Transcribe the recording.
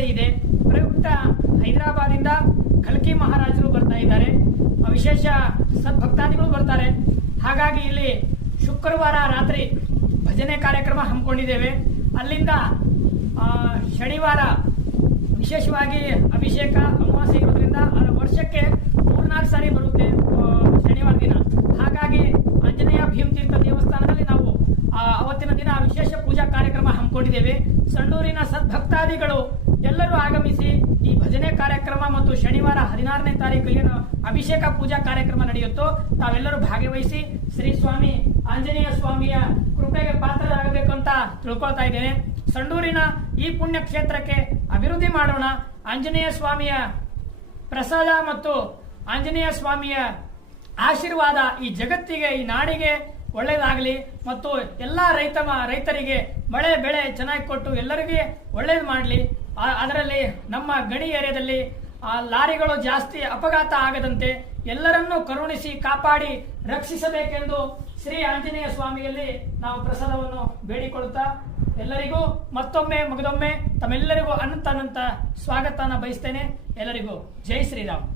ಅಮಾವಾಸ್ಯೆ ಇದೆ. ಪ್ರಯುಕ್ತ ಹೈದರಾಬಾದಿಂದ ಕಲ್ಕಿ ಮಹಾರಾಜರು ಬರ್ತಾ ಇದ್ದಾರೆ, ವಿಶೇಷ ಸದ್ಭಕ್ತಾದಿಗಳು ಬರ್ತಾರೆ. ಹಾಗಾಗಿ ಇಲ್ಲಿ ಶುಕ್ರವಾರ ರಾತ್ರಿ ಭಜನೆ ಕಾರ್ಯಕ್ರಮ ಹಮ್ಮಿಕೊಂಡಿದ್ದೇವೆ. ಅಲ್ಲಿಂದ ಶನಿವಾರ ವಿಶೇಷವಾಗಿ ಅಭಿಷೇಕ ಅಮಾವಾಸ್ಯೆ ಇರೋದ್ರಿಂದ ವರ್ಷಕ್ಕೆ 3-4 ಸಾರಿ ಬರುತ್ತೆ ಶನಿವಾರ ದಿನ. ಹಾಗಾಗಿ ಆಂಜನೇಯ ಭೀಮತೀರ್ಥ ದೇವಸ್ಥಾನದಲ್ಲಿ ನಾವು ಅವತ್ತಿನ ದಿನ ವಿಶೇಷ ಪೂಜಾ ಕಾರ್ಯಕ್ರಮ ಹಮ್ಮಿಕೊಂಡಿದ್ದೇವೆ. ಸಂಡೂರಿನ ಸದ್ಭಕ್ತಾದಿಗಳು ಎಲ್ಲರೂ ಆಗಮಿಸಿ ಈ ಭಜನೆ ಕಾರ್ಯಕ್ರಮ ಮತ್ತು ಶನಿವಾರ 16ನೇ ತಾರೀಕು ಏನು ಅಭಿಷೇಕ ಪೂಜಾ ಕಾರ್ಯಕ್ರಮ ನಡೆಯುತ್ತೋ ತಾವೆಲ್ಲರೂ ಭಾಗವಹಿಸಿ ಶ್ರೀ ಸ್ವಾಮಿ ಆಂಜನೇಯ ಸ್ವಾಮಿಯ ಕೃಪೆಗೆ ಪಾತ್ರರಾಗಬೇಕು ಅಂತ ತಿಳ್ಕೊಳ್ತಾ ಇದ್ದೇನೆ. ಸಂಡೂರಿನ ಈ ಪುಣ್ಯ ಕ್ಷೇತ್ರಕ್ಕೆ ಅಭಿವೃದ್ಧಿ ಮಾಡೋಣ. ಆಂಜನೇಯ ಸ್ವಾಮಿಯ ಪ್ರಸಾದ ಮತ್ತು ಆಂಜನೇಯ ಸ್ವಾಮಿಯ ಆಶೀರ್ವಾದ ಈ ಜಗತ್ತಿಗೆ, ಈ ನಾಡಿಗೆ ಒಳ್ಳೇದಾಗಲಿ ಮತ್ತು ಎಲ್ಲಾ ರೈತರಿಗೆ ಮಳೆ ಬೆಳೆ ಚೆನ್ನಾಗಿ ಕೊಟ್ಟು ಎಲ್ಲರಿಗೆ ಒಳ್ಳೇದು ಮಾಡಲಿ. ಅದರಲ್ಲಿ ನಮ್ಮ ಗಣಿ ಏರಿಯಾದಲ್ಲಿ ಲಾರಿಗಳು ಜಾಸ್ತಿ ಅಪಘಾತ ಆಗದಂತೆ ಎಲ್ಲರನ್ನೂ ಕರುಣಿಸಿ ಕಾಪಾಡಿ ರಕ್ಷಿಸಬೇಕೆಂದು ಶ್ರೀ ಆಂಜನೇಯ ಸ್ವಾಮಿಯಲ್ಲಿ ನಾವು ಪ್ರಸಾದವನ್ನು ಬೇಡಿಕೊಳ್ಳುತ್ತಾ ಎಲ್ಲರಿಗೂ ಮತ್ತೊಮ್ಮೆ ಮಗದೊಮ್ಮೆ ತಮ್ಮೆಲ್ಲರಿಗೂ ಅನಂತ ಸ್ವಾಗತನ ಬಯಸ್ತೇನೆ. ಎಲ್ಲರಿಗೂ ಜೈ ಶ್ರೀರಾಮ್.